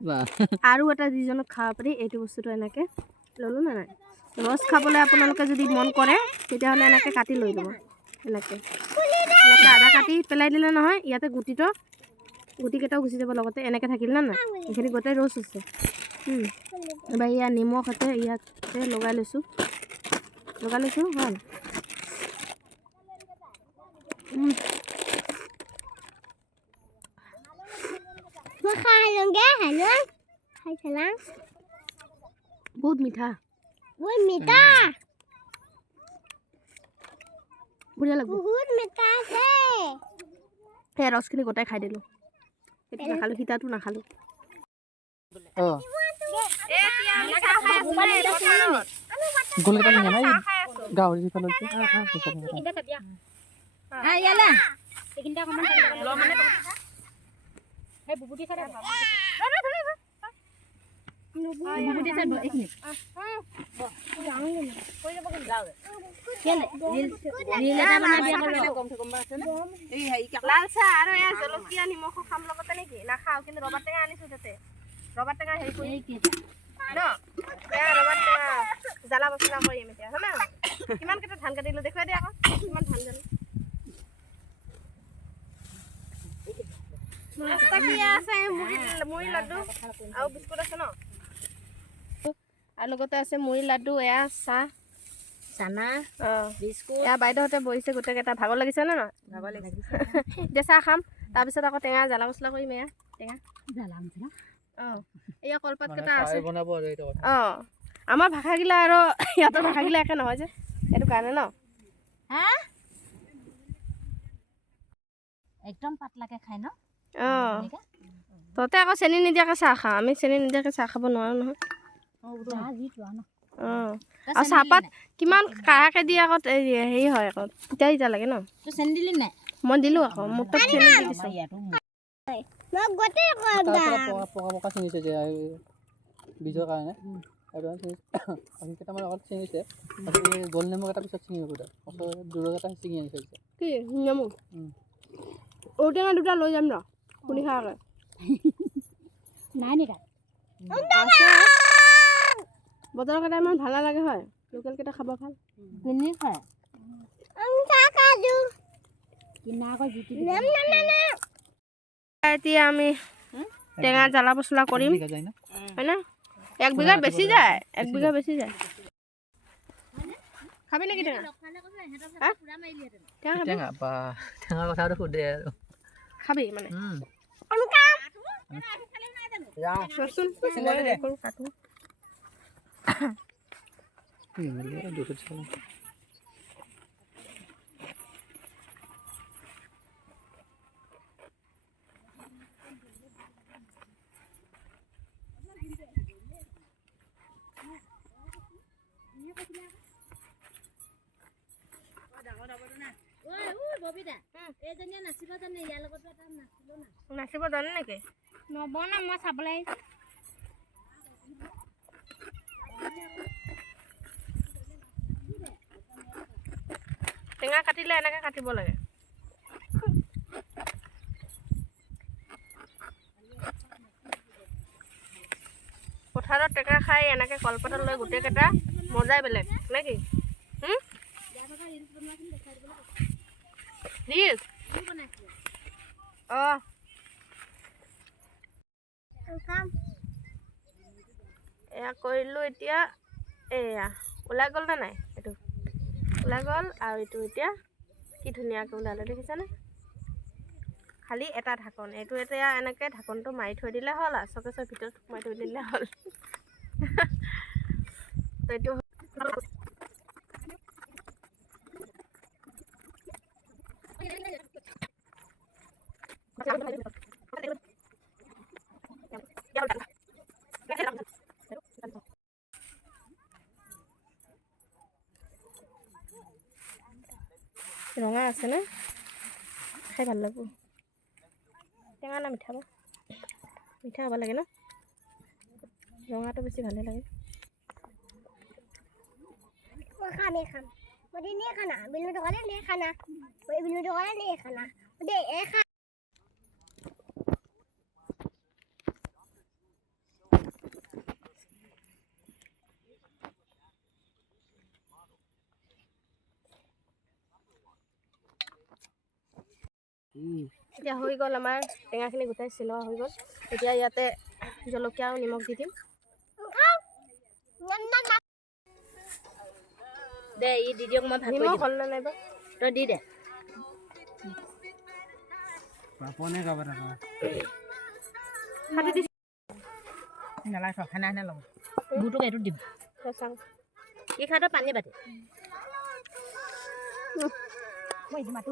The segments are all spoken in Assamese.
আৰু এটা যিজনক খাব পাৰি এইটো বস্তুটো এনেকৈ ল'লোঁ নে নাই ৰস খাবলৈ আপোনালোকে যদি মন কৰে তেতিয়াহ'লে এনেকৈ কাটি লৈ যাব এনেকৈ আধা কাটি পেলাই দিলে নহয় ইয়াতে গুটিকেইটাও গুচি যাব লগতে এনেকৈ থাকিল না নাই এইখিনি গোটেই ৰস আছে এবাৰ ইয়াত নিমখতে ইয়াতে লগাই লৈছোঁ ভাল বহুত মিঠা বঢ়িয়া লাগিব সেই ৰসখিনি গোটাই খাই দিলোঁ সেইটো নাখালোঁ সীতাটো নাখালোঁ লাল চাহ আৰু জলকীয়া নিমখ খাম লগতে নেকি নাখাওঁ কিন্তু ৰবাৰ টেঙা আনিছোঁ তাতে ৰবাৰ টেঙা হেৰি কৰি ন ৰবাৰ টেঙা জ্বালা মছলা কৰিম এতিয়া হয় না কিমানকেইটা ধান কাটিলোঁ দেখুৱাই দিয়া আকৌ কিমান ধান জানো আছে মুড়ি লাড্ডু আৰু বিস্কুট আছে ন আৰু লগতে আছে মুড়ি লাড্ডু এয়া চাহ চানা বিস্কুট এয়া বাইদেউহঁতে বহিছে গোটেইকেইটা ভাগৰ লাগিছে নে নহয় ভাগৰ লাগিছে এতিয়া চাহ খাম তাৰপিছত আকৌ টেঙা জ্বালা মছলা কৰিম এয়া টেঙা জ্বালা মছলা এয়া কলপাতকেইটা আছে আমাৰ ভাষাগিলা আৰু সিহঁতৰ ভাষাগিলা একে নহয় যে সেইটো কাৰণে ন একদম পাতলাকে খাই ন তহঁতে আকৌ চেনি নিদিয়াকৈ চাহ খা আমি চেনি নিদিয়াকৈ চাহ খাব নোৱাৰোঁ নহয় আৰু চাহপাত কিমান কাঢ়াকৈ দিয়ে আকৌ হেৰি হয় আকৌ তিতা লাগে ন চেনি দিলি নাই মই দিলোঁ আকৌ মোৰ তাত চেনি দি দিছোঁ বীজৰ কাৰণে কেইটামান আগত ছিঙিছে গোল নেমু এটা পিছত ছিঙিব দূৰৰ এটা ছিঙি আনিছে কি নেমু ঔটেঙা দুটা লৈ যাম ন খুন্দি খাওঁকৈ নাই নেকি বতৰকেইটা ইমান ভাল নালাগে হয় লোকেলকেইটা খাব ভাল কিনি খায় এতিয়া আমি টেঙা জ্বালা পচলা কৰিম হয় না 1 বিঘা বেছি যায় খাবি নেকি টেঙা কথাটো সোধে আৰু খাবি মানে নাচিব জানে নেকি নবনা মই চাবলৈ টেঙা কাটিলে এনেকৈ কাটিব লাগে পথাৰত টেঙা খাই এনেকৈ কলপাতত লৈ গোটেইকেইটা মজাই বেলেগ নে কি এয়া কৰিলোঁ এতিয়া এয়া ওলাই গ'ল নে নাই এইটো ওলাই গ'ল আৰু এইটো এতিয়া কি ধুনীয়াকৈ ওলালে দেখিছেনে খালি এটা ঢাকন এইটো এতিয়া এনেকৈ ঢাকনটো মাৰি থৈ দিলে হ'ল আৰু চকেচৰ ভিতৰত সোমাই থৈ দিলে হ'ল এইটো ৰঙা আছেনে খাই ভাল লাগিব টেঙা না মিঠা মিঠা হ'ব লাগে ন ৰঙাটো বেছি ভালে লাগে খাম খানা বিনু দোকানে নে খানা বিনু দোকানে নে খানা দে এতিয়া হৈ গ'ল আমাৰ টেঙাখিনি গোটাই চিলোৱা হৈ গ'ল। এতিয়া ইয়াতে জলকীয়া আৰু নিমখ দি দিম। দে ই দি দিয়ক মই ভাত কৰি নিমখ দিম। হ'ল নে নাই বা তই দি দে পাপনে কাবাৰ কাটি দিছোঁ নালাগে খানা খানা ল'ব বুটক এইটোত দিম চাং। কি খাই তই পানী বাটি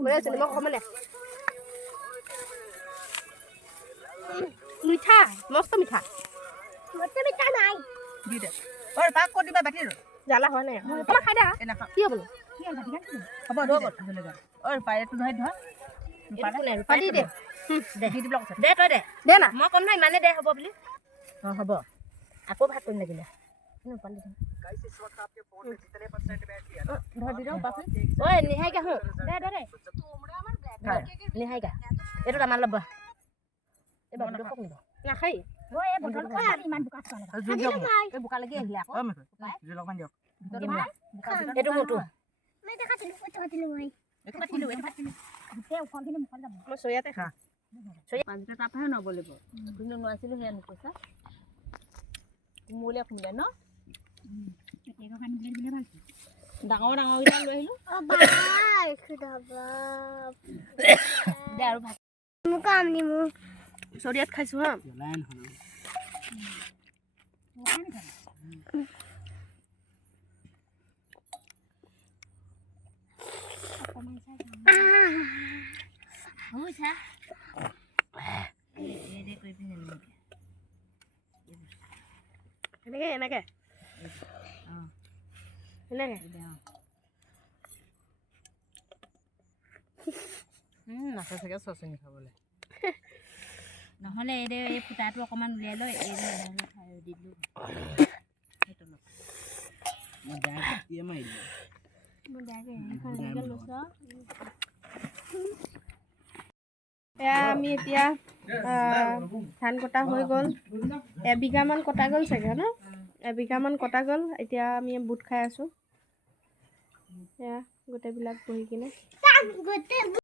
বঢ়িয়া আছে নিমখ অকণমান দে। মিঠা মস্ত মিঠা। নাই দি দে ঐ পাক ক'ত দিবা বাটি জ্বালা হোৱা নাই অকণমান খাই দে এনেকুৱা কি হ'বনো হ'ব দি দে ঐ পাইটো ধৰি ধৰ পানী দে দে দি দিব দে তই দে দে না মই ক'ম নহয় ইমানে দে হ'ব বুলি অঁ হ'ব আকৌ ভাত কৰিম লাগিলে ধৰ দি দিওঁ পাচোন ঐ নিহাইকা হো দে দে দে নিহাইকা এইটোত আমাৰ ল'ব এইবাৰ দেখক নিব নাখায় এই বটল ইমান বোকা এই বোকা লাগি আহিলে আকৌ এইটো মোৰটো মই চয়াতে খা পাঁচটা তাপহে নবলিব কিন্তু নোৱাৰিছিলোঁ সেয়া নপইচা কোমলীয়া কোমলীয়া ন ডাঙৰ ডাঙৰকেইটা লৈ আহিলোঁ দে আৰু ভাত চৰিয়াত খাইছোঁ হা এনেকে এনেকে এনেকে নাখায় চাগে চচনি খাবলৈ নহ'লে এই ফুটাটো অকণমান উলিয়াই লৈ এই দি দিলোঁ এয়া আমি এতিয়া ধান কটা হৈ গ'ল এবিঘামান কটা গ'ল চাগে ন এবিঘামান কটা গ'ল এতিয়া আমি বুট খাই আছোঁ এয়া গোটেইবিলাক বহি কিনে